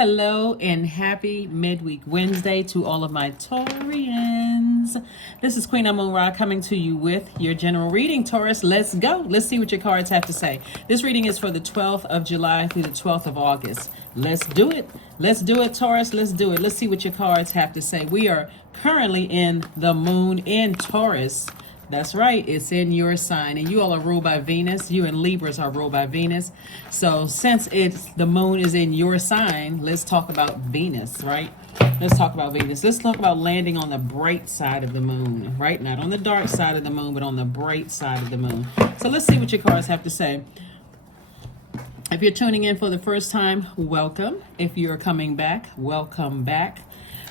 hello, and happy midweek Wednesday to all of my Taurians. This is Queen Amun Ra coming to you with your general reading. Taurus, let's go. Let's see what your cards have to say. This reading is for the 12th of July through the 12th of August. Let's do it. Let's do it, Taurus. Let's do it. Let's see what your cards have to say. We are currently in the moon in Taurus. That's right, it's in your sign, and you all are ruled by Venus. You and Libras are ruled by Venus. So since the moon is in your sign, let's talk about Venus, right? Let's talk about Venus. Let's talk about landing on the bright side of the moon, right? Not on the dark side of the moon, but on the bright side of the moon. So let's see what your cards have to say. If you're tuning in for the first time, welcome. If you're coming back, welcome back.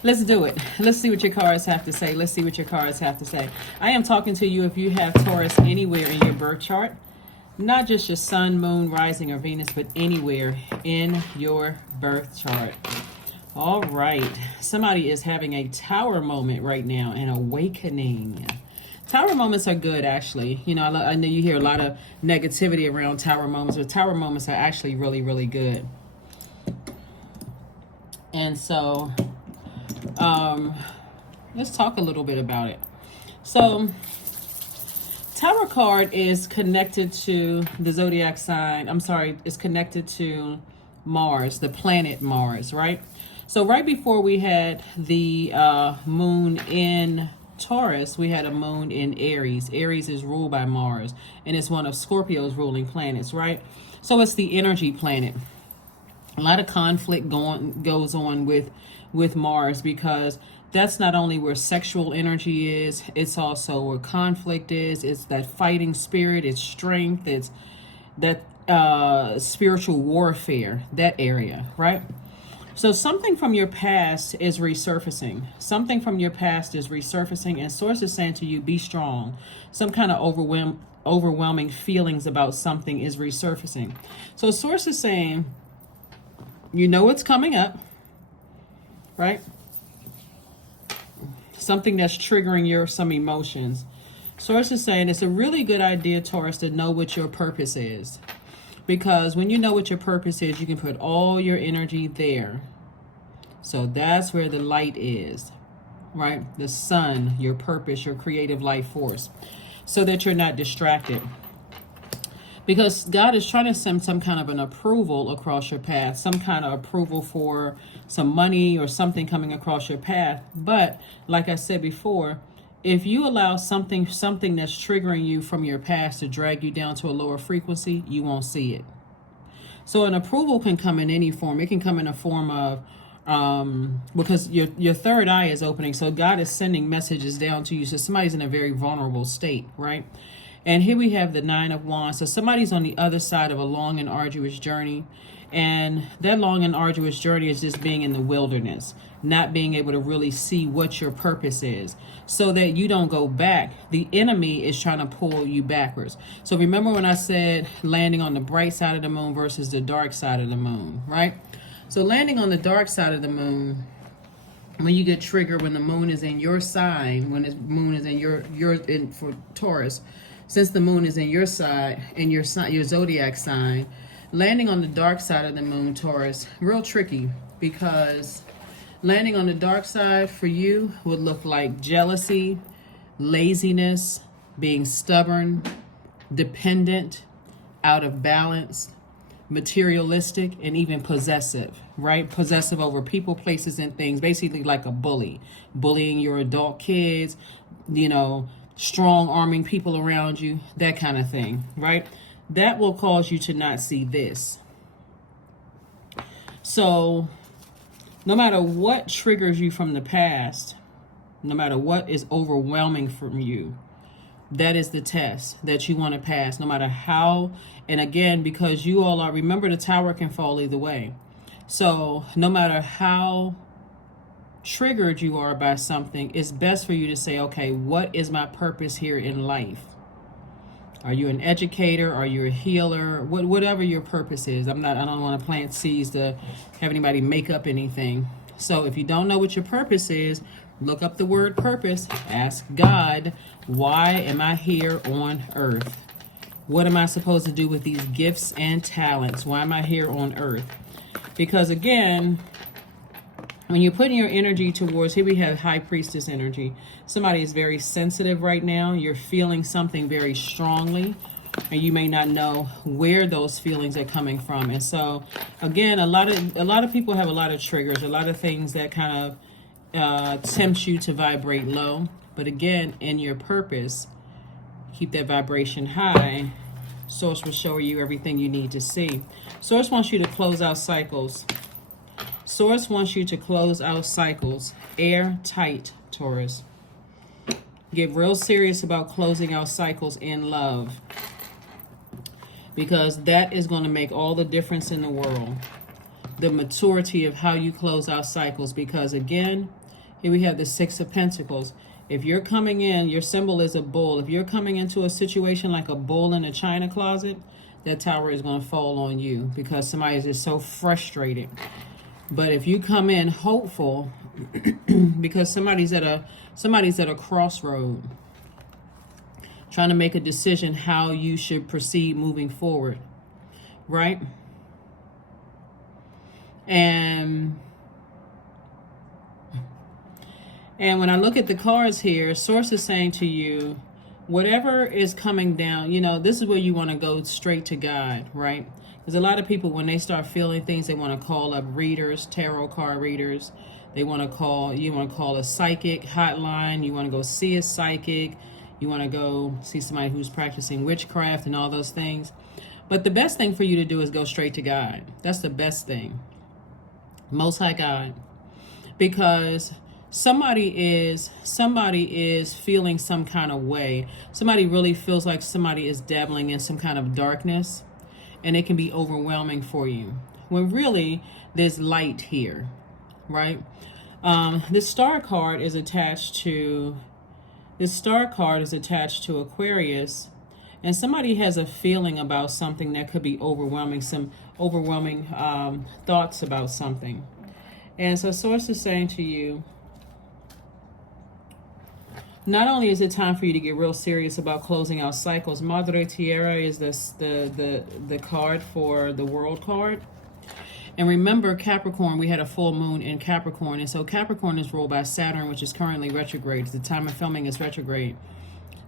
Let's do it. Let's see what your cards have to say. Let's see what your cards have to say. I am talking to you if you have Taurus anywhere in your birth chart. Not just your sun, moon, rising, or Venus, but anywhere in your birth chart. All right. Somebody is having a tower moment right now, an awakening. Tower moments are good, actually. You know, I know you hear a lot of negativity around tower moments, but tower moments are actually really, really good. And so let's talk a little bit about it. So Tower card is connected to the Zodiac sign. It's connected to Mars, the planet Mars, right? So right before we had the moon in Taurus, we had a moon in Aries. Aries is ruled by Mars, and it's one of Scorpio's ruling planets, right? So it's the energy planet. A lot of conflict goes on with Mars, because that's not only where sexual energy is, it's also where conflict is. It's that fighting spirit, it's strength, it's that spiritual warfare, that area, right? So something from your past is resurfacing. Something from your past is resurfacing, and Source is saying to you, be strong. Some kind of overwhelming feelings about something is resurfacing. So Source is saying, you know it's coming up, right? Something that's triggering some emotions. Source is saying it's a really good idea, Taurus, to know what your purpose is. Because when you know what your purpose is, you can put all your energy there. So that's where the light is, right? The sun, your purpose, your creative life force. So that you're not distracted. Because God is trying to send some kind of an approval across your path, some kind of approval for some money or something coming across your path. But like I said before, if you allow something that's triggering you from your past to drag you down to a lower frequency, you won't see it. So an approval can come in any form. It can come in a form of, because your third eye is opening. So God is sending messages down to you. So somebody's in a very vulnerable state, right? And here we have the 9 of Wands. So somebody's on the other side of a long and arduous journey. And that long and arduous journey is just being in the wilderness, not being able to really see what your purpose is, so that you don't go back. The enemy is trying to pull you backwards. So remember when I said landing on the bright side of the moon versus the dark side of the moon, right? So landing on the dark side of the moon, when you get triggered, when the moon is in your sign, when the moon is in for Taurus, since the moon is in your side, in your zodiac sign, landing on the dark side of the moon, Taurus, real tricky, because landing on the dark side for you would look like jealousy, laziness, being stubborn, dependent, out of balance, materialistic, and even possessive, right? Possessive over people, places, and things, basically like a bully, bullying your adult kids, strong arming people around you, that kind of thing, right? That will cause you to not see this. So no matter what triggers you from the past, no matter what is overwhelming from you, that is the test that you want to pass, no matter how. And again, because you all are, remember, the tower can fall either way. So no matter how triggered you are by something, it's best for you to say, okay, what is my purpose here in life? Are you an educator? Are you a healer? Whatever your purpose is. I don't want to plant seeds to have anybody make up anything. So if you don't know what your purpose is, look up the word purpose. Ask God, why am I here on earth? What am I supposed to do with these gifts and talents? Why am I here on earth? Because again, when you're putting your energy towards, here we have High Priestess energy. Somebody is very sensitive right now. You're feeling something very strongly, and you may not know where those feelings are coming from. And so, again, a lot of people have a lot of triggers, a lot of things that kind of tempt you to vibrate low. But again, in your purpose, keep that vibration high. Source will show you everything you need to see. Source wants you to close out cycles. Source wants you to close out cycles. Airtight, Taurus. Get real serious about closing out cycles in love, because that is going to make all the difference in the world. The maturity of how you close out cycles. Because again, here we have the Six of Pentacles. If you're coming in, your symbol is a bull. If you're coming into a situation like a bull in a china closet, that tower is going to fall on you, because somebody is just so frustrated. But if you come in hopeful, because somebody's at a crossroad, trying to make a decision how you should proceed moving forward, right? And when I look at the cards here, Source is saying to you, whatever is coming down, you know, this is where you want to go straight to God, right? Because a lot of people, when they start feeling things, they want to call up readers, tarot card readers. You want to call a psychic hotline. You want to go see a psychic. You want to go see somebody who's practicing witchcraft and all those things. But the best thing for you to do is go straight to God. That's the best thing. Most High God. Because somebody is feeling some kind of way. Somebody really feels like somebody is dabbling in some kind of darkness. And it can be overwhelming for you, when really there's light here, right? This star card is attached to Aquarius, and somebody has a feeling about something that could be overwhelming, some overwhelming thoughts about something. And so Source is saying to you, not only is it time for you to get real serious about closing out cycles. Madre Tierra is the card for the World card. And remember, Capricorn, we had a full moon in Capricorn. And so Capricorn is ruled by Saturn, which is currently retrograde. At the time of filming, it's retrograde.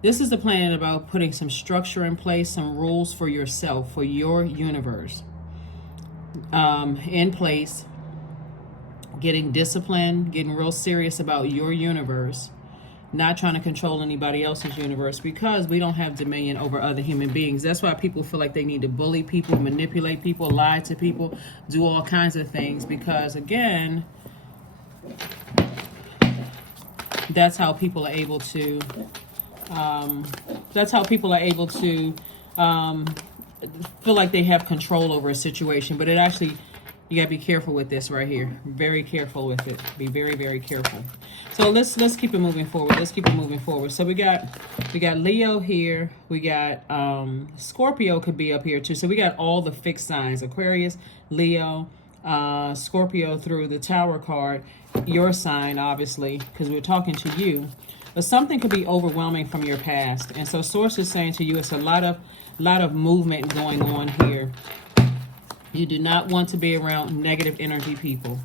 This is the planet about putting some structure in place, some rules for yourself, for your universe in place, getting disciplined, getting real serious about your universe. Not trying to control anybody else's universe, because we don't have dominion over other human beings. That's why people feel like they need to bully people, manipulate people, lie to people, do all kinds of things, because again, that's how people are able to feel like they have control over a situation. But it actually, you gotta be careful with this right here. Very careful with it. Be very, very careful. So let's keep it moving forward. So we got Leo here. We got Scorpio could be up here too. So we got all the fixed signs: Aquarius, Leo, Scorpio through the Tower card. Your sign, obviously, because we're talking to you. But something could be overwhelming from your past, and so Source is saying to you, it's a lot of movement going on here. You do not want to be around negative energy people.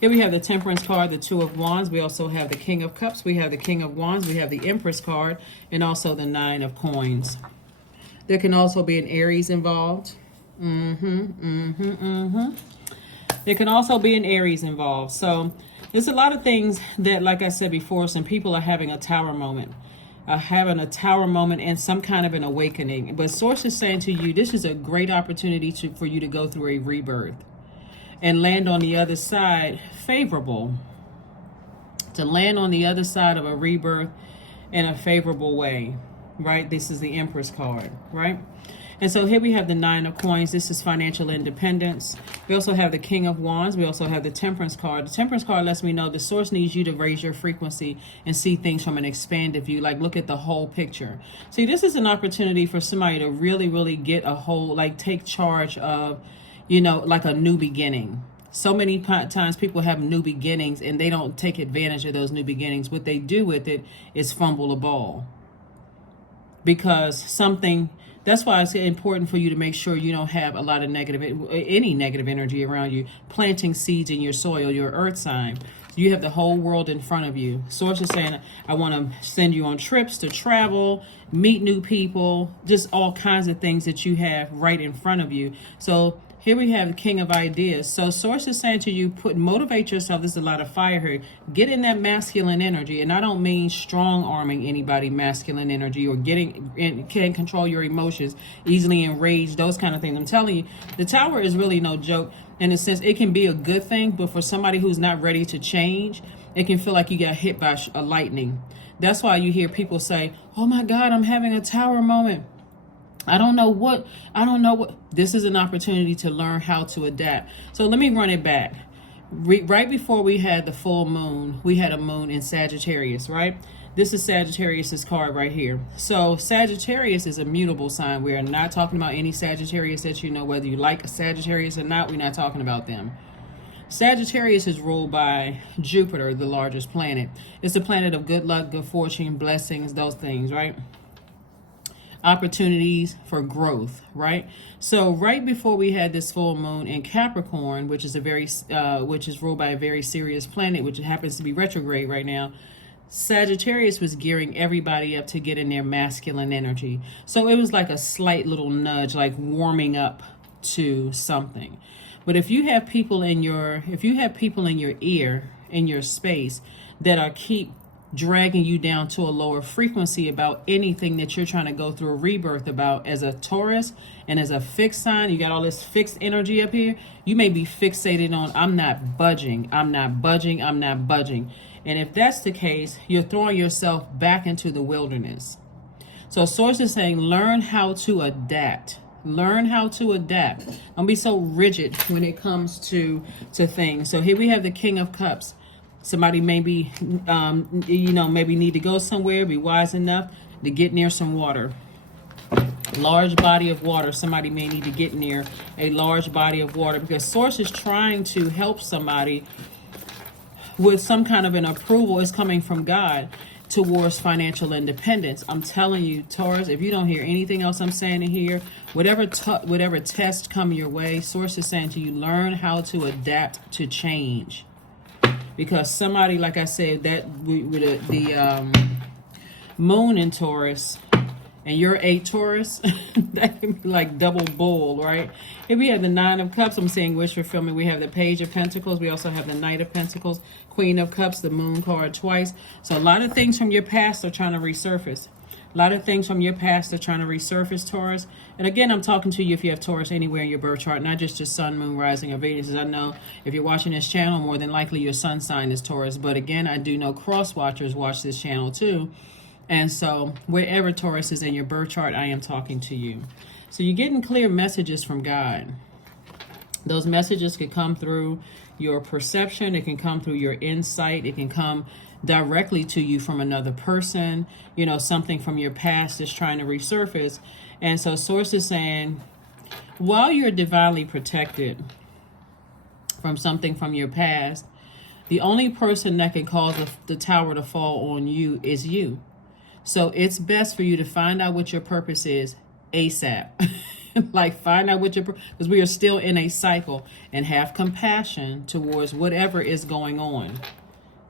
Here we have the Temperance card, the Two of Wands. We also have the King of Cups. We have the King of Wands. We have the Empress card, and also the Nine of Coins. There can also be an Aries involved. There can also be an Aries involved. So there's a lot of things that, like I said before, some people are having a tower moment. And some kind of an awakening. But Source is saying to you, this is a great opportunity for you to go through a rebirth and land on the other side favorable. To land on the other side of a rebirth in a favorable way, right? This is the Empress card, right? And so here we have the Nine of Coins. This is financial independence. We also have the King of Wands. We also have the Temperance card. The Temperance card lets me know the Source needs you to raise your frequency and see things from an expanded view, like look at the whole picture. See, this is an opportunity for somebody to really, really get a whole, like take charge of, you know, like a new beginning. So many times people have new beginnings and they don't take advantage of those new beginnings. What they do with it is fumble the ball. Because something That's why it's important for you to make sure you don't have a lot of any negative energy around you, planting seeds in your soil, your earth sign. You have the whole world in front of you. Source is saying, I want to send you on trips to travel, meet new people, just all kinds of things that you have right in front of you. So here we have the King of Ideas. So Source is saying to you, motivate yourself. There's a lot of fire here. Get in that masculine energy. And I don't mean strong arming anybody masculine energy or can't control your emotions, easily enraged, those kind of things. I'm telling you, the Tower is really no joke. In a sense, it can be a good thing, but for somebody who's not ready to change, it can feel like you got hit by a lightning. That's why you hear people say, oh my God, I'm having a Tower moment. I don't know what. This is an opportunity to learn how to adapt. So let me run it back. Right before we had the full moon, we had a moon in Sagittarius, right? This is Sagittarius's card right here. So Sagittarius is a mutable sign. We're not talking about any Sagittarius that you know, whether you like a Sagittarius or not, we're not talking about them. Sagittarius is ruled by Jupiter, the largest planet. It's a planet of good luck, good fortune, blessings, those things, right? Opportunities for growth, right? So right before we had this full moon in Capricorn, which is ruled by a very serious planet, which happens to be retrograde right now, Sagittarius was gearing everybody up to get in their masculine energy. So it was like a slight little nudge, like warming up to something. But if you have people in your ear, in your space, that keep dragging you down to a lower frequency about anything that you're trying to go through a rebirth about, as a Taurus and as a fixed sign, you got all this fixed energy up here. You may be fixated on, I'm not budging. And if that's the case, you're throwing yourself back into the wilderness. So Source is saying, learn how to adapt. Learn how to adapt. Don't be so rigid when it comes to things. So here we have the King of Cups. Somebody maybe, maybe need to go somewhere, be wise enough to get near some water. Large body of water. Somebody may need to get near a large body of water, because Source is trying to help somebody with some kind of an approval. Is coming from God towards financial independence. I'm telling you, Taurus, if you don't hear anything else I'm saying in here, whatever test come your way, Source is saying to you, learn how to adapt to change. Because somebody, like I said, that with the moon in Taurus, and you're a Taurus, that can be like double bull, right? Here we have the Nine of Cups. I'm saying wish fulfillment. We have the Page of Pentacles. We also have the Knight of Pentacles, Queen of Cups, the Moon card twice. So a lot of things from your past are trying to resurface. Taurus. And again, I'm talking to you if you have Taurus anywhere in your birth chart, not just your sun, moon, rising, or Venus. As I know, if you're watching this channel, more than likely your sun sign is Taurus. But again, I do know cross watchers watch this channel too. And so wherever Taurus is in your birth chart, I am talking to you. So you're getting clear messages from God. Those messages could come through your perception. It can come through your insight. It can come directly to you from another person. Something from your past is trying to resurface. And so Source is saying, while you're divinely protected from something from your past, the only person that can cause the tower to fall on you is you. So it's best for you to find out what your purpose is ASAP. Like, find out what because we are still in a cycle, and have compassion towards whatever is going on.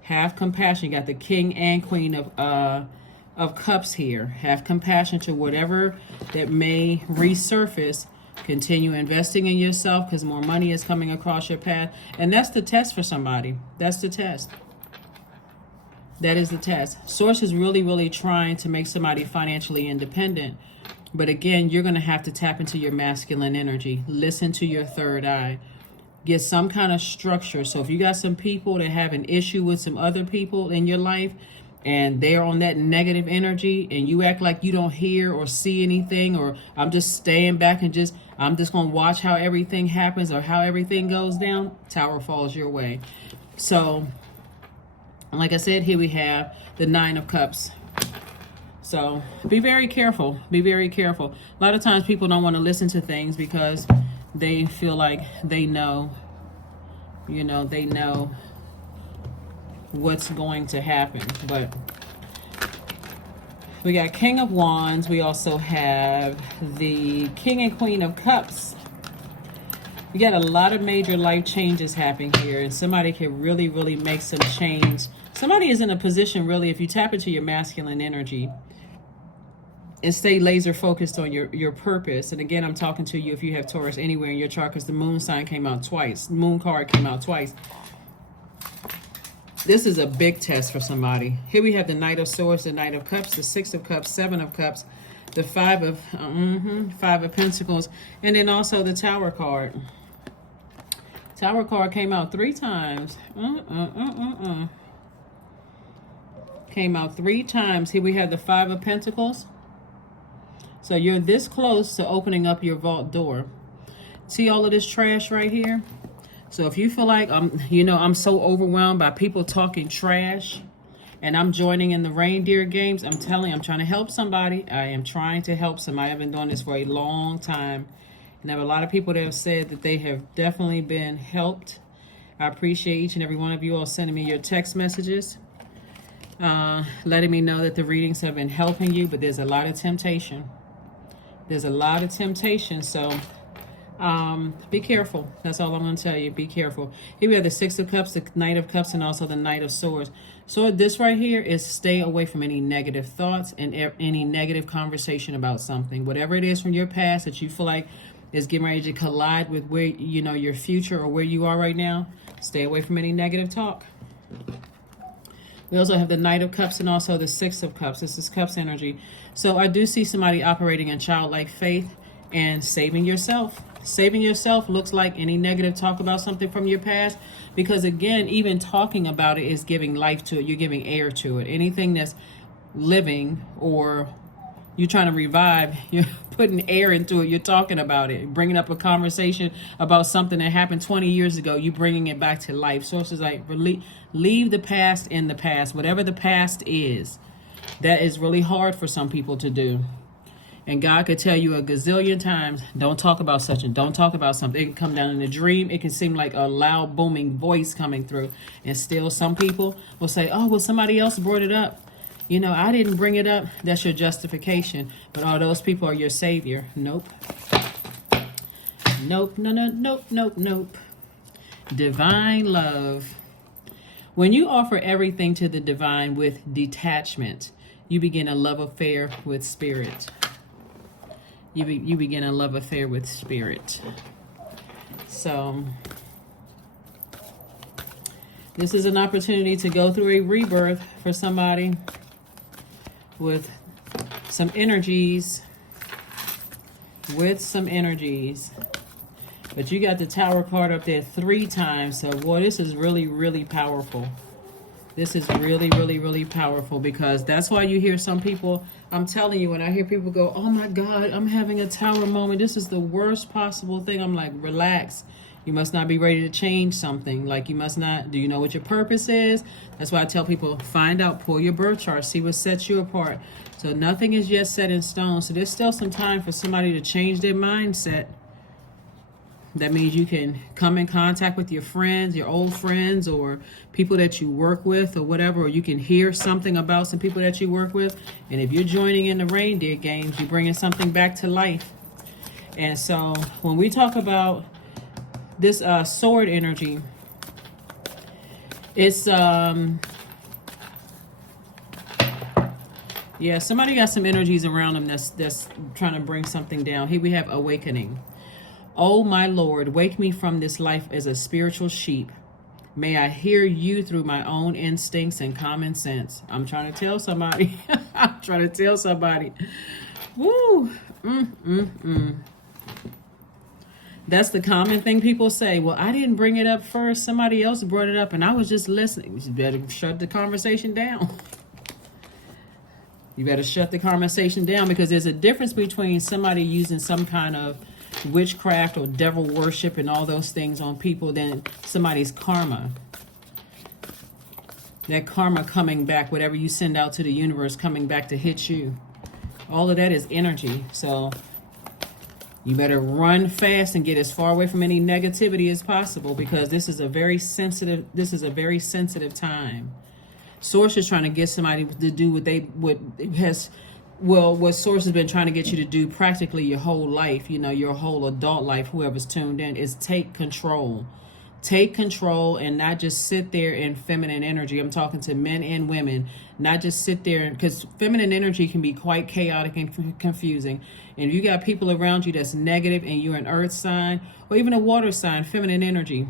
Have compassion. You got the King and Queen of Cups here. Have compassion to whatever that may resurface. Continue investing in yourself, because more money is coming across your path. And that's the test for somebody. That's the test. That is the test. Source is really, really trying to make somebody financially independent. But again, you're going to have to tap into your masculine energy. Listen to your third eye. Get some kind of structure. So if you got some people that have an issue with some other people in your life, and they're on that negative energy, and you act like you don't hear or see anything, or I'm just staying back and I'm just going to watch how everything happens or how everything goes down, tower falls your way. So, like I said, here we have the Nine of Cups. So be very careful. Be very careful. A lot of times people don't want to listen to things because they feel like they know, they know what's going to happen. But We got King of Wands. We also have the King and Queen of Cups. We got a lot of major life changes happening here, and somebody can really, really make some change. Somebody is in a position, really, if you tap into your masculine energy and stay laser focused on your purpose. And again, I'm talking to you if you have Taurus anywhere in your chart, because the moon sign came out twice. The moon card came out twice. This is a big test for somebody. Here we have the Knight of Swords, the Knight of Cups, the Six of Cups, Seven of Cups, the Five of Pentacles, and then also the Tower card. Tower card came out 3 times. Came out 3 times. Here we have the Five of Pentacles. So you're this close to opening up your vault door. See all of this trash right here? So if you feel like I'm so overwhelmed by people talking trash, and I'm joining in the reindeer games, I'm telling you, I'm trying to help somebody. I am trying to help somebody. I've been doing this for a long time. And I have a lot of people that have said that they have definitely been helped. I appreciate each and every one of you all sending me your text messages, letting me know that the readings have been helping you, but there's a lot of temptation. There's a lot of temptation, so be careful. That's all I'm going to tell you. Be careful. Here we have the Six of Cups, the Knight of Cups, and also the Knight of Swords. So this right here is stay away from any negative thoughts and any negative conversation about something. Whatever it is from your past that you feel like is getting ready to collide with where, your future or where you are right now, stay away from any negative talk. We also have the Knight of Cups and also the Six of Cups. This is Cups energy. So I do see somebody operating in childlike faith and saving yourself. Saving yourself looks like any negative talk about something from your past, because again, even talking about it is giving life to it. You're giving air to it. Anything that's living or you're trying to revive, you're putting air into it. You're talking about it, bringing up a conversation about something that happened 20 years ago. You bringing it back to life. So it's like leave the past in the past. Whatever the past is, that is really hard for some people to do. And God could tell you a gazillion times, don't talk about such and don't talk about something. It can come down in a dream. It can seem like a loud, booming voice coming through. And still some people will say, oh, well, somebody else brought it up. I didn't bring it up. That's your justification. But all those people are your savior. Nope. Nope, nope. Divine love. When you offer everything to the divine with detachment, you begin a love affair with spirit. You begin a love affair with spirit. So this is an opportunity to go through a rebirth for somebody with some energies. But you got the Tower card up there 3 times. So boy, this is really, really powerful. This is really, really, really powerful, because that's why you hear some people, I'm telling you, when I hear people go, oh my God, I'm having a Tower moment. This is the worst possible thing. I'm like, relax. You must not be ready to change something. Like, you must not, do you know what your purpose is? That's why I tell people, find out, pull your birth chart, see what sets you apart. So nothing is yet set in stone. So there's still some time for somebody to change their mindset. That means you can come in contact with your friends, your old friends, or people that you work with or whatever, or you can hear something about some people that you work with. And if you're joining in the reindeer games, you're bringing something back to life. And so when we talk about this sword energy, it's, yeah, somebody got some energies around them that's trying to bring something down. Here we have awakening. Oh, my Lord, wake me from this life as a spiritual sheep. May I hear you through my own instincts and common sense. I'm trying to tell somebody. I'm trying to tell somebody. Woo. That's the common thing people say. Well, I didn't bring it up first. Somebody else brought it up, and I was just listening. You better shut the conversation down. You better shut the conversation down, because there's a difference between somebody using some kind of witchcraft or devil worship and all those things on people than somebody's karma. That karma coming back, whatever you send out to the universe coming back to hit you. All of that is energy. So you better run fast and get as far away from any negativity as possible, because this is a very sensitive time. Source is trying to get somebody to do what has well, what Source has been trying to get you to do practically your whole life, you know, your whole adult life, whoever's tuned in, is take control. Take control and not just sit there in feminine energy. I'm talking to men and women, not just sit there, because feminine energy can be quite chaotic and confusing. And if you got people around you that's negative and you're an earth sign or even a water sign, feminine energy,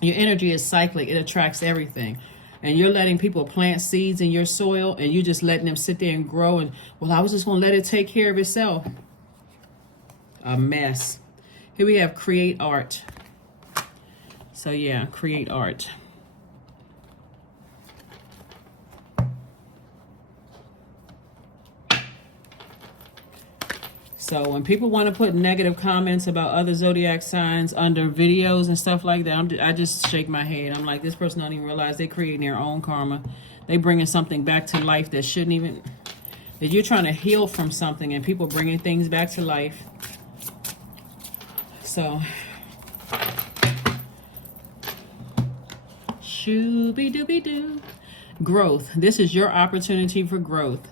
your energy is cyclic. It attracts everything. And you're letting people plant seeds in your soil and you just letting them sit there and grow. And, well, I was just going to let it take care of itself. A mess. Here we have create art. So yeah, create art. So when people want to put negative comments about other zodiac signs under videos and stuff like that, I just shake my head. I'm like, this person don't even realize they're creating their own karma. They bringing something back to life that shouldn't even, that you're trying to heal from something and people bringing things back to life. So, shooby-dooby-doo. Growth. This is your opportunity for growth.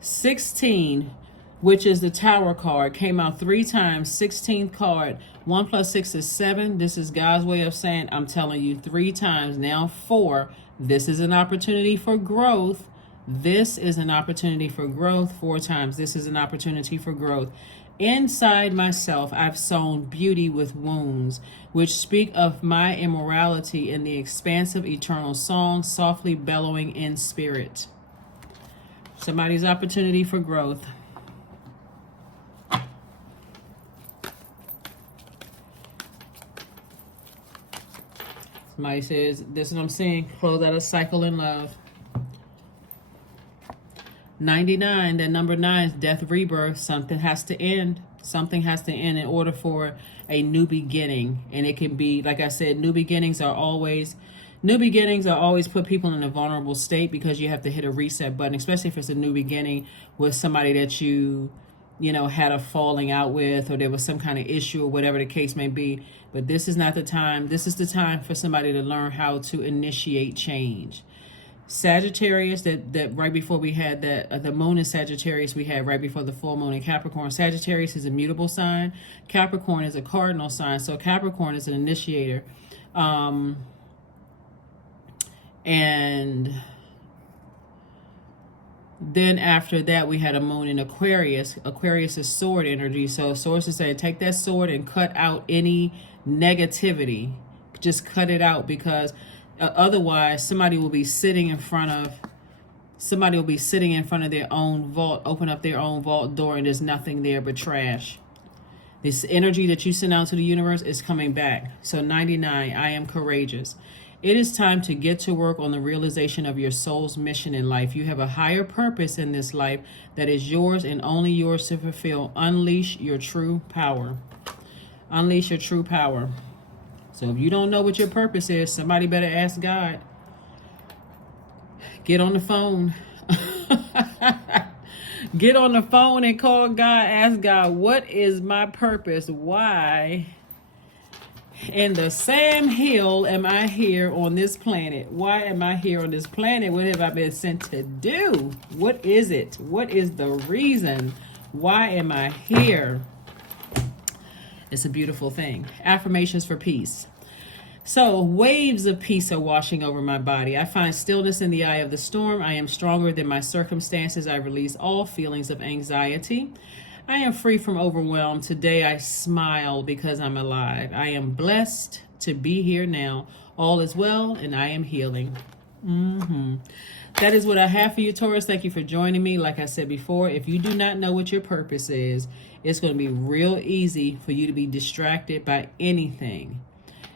16, which is the Tower card, came out 3 times. 16th card. 1 plus 6 is 7. This is God's way of saying, I'm telling you 3 times. Now 4. This is an opportunity for growth. This is an opportunity for growth. 4 times. This is an opportunity for growth. Inside myself, I've sown beauty with wounds, which speak of my immorality in the expansive eternal song, softly bellowing in spirit. Somebody's opportunity for growth. Somebody says, this is what I'm seeing, close out a cycle in love. 99, that number 9 is death, rebirth. Something has to end. Something has to end in order for a new beginning. And it can be, like I said, new beginnings are always put people in a vulnerable state because you have to hit a reset button, especially if it's a new beginning with somebody that you know, had a falling out with, or there was some kind of issue or whatever the case may be. But this is not the time. This is the time for somebody to learn how to initiate change. Sagittarius, that right before we had that, the moon in Sagittarius, we had right before the full moon in Capricorn. Sagittarius is a mutable sign. Capricorn is a cardinal sign. So Capricorn is an initiator. And then after that, we had a moon in Aquarius. Aquarius is sword energy. So Source is saying, take that sword and cut out any negativity. Just cut it out, because otherwise somebody will be sitting in front of their own vault, open up their own vault door, and there's nothing there but trash. This energy that you send out to the universe is coming back. So 99, I am courageous. It is time to get to work on the realization of your soul's mission in life. You have a higher purpose in this life that is yours and only yours to fulfill. Unleash your true power. Unleash your true power. So if you don't know what your purpose is, somebody better ask God. Get on the phone. Get on the phone and call God. Ask God, what is my purpose? Why in the Sam Hill am I here on this planet? Why am I here on this planet? What have I been sent to do? What is it? What is the reason? Why am I here? It's a beautiful thing. Affirmations for peace. So waves of peace are washing over my body. I find stillness in the eye of the storm. I am stronger than my circumstances. I release all feelings of anxiety. I am free from overwhelm. Today I smile because I'm alive. I am blessed to be here now. All is well and I am healing. That is what I have for you, Taurus. Thank you for joining me. Like I said before, if you do not know what your purpose is, it's going to be real easy for you to be distracted by anything.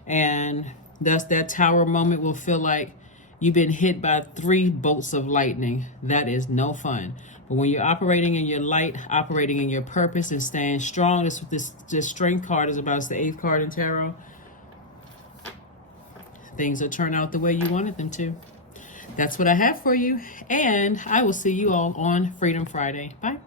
And thus that tower moment will feel like you've been hit by 3 bolts of lightning. That is no fun. But when you're operating in your light, operating in your purpose, and staying strong, this strength card is about, it's the 8th card in tarot. Things will turn out the way you wanted them to. That's what I have for you. And I will see you all on Freedom Friday. Bye.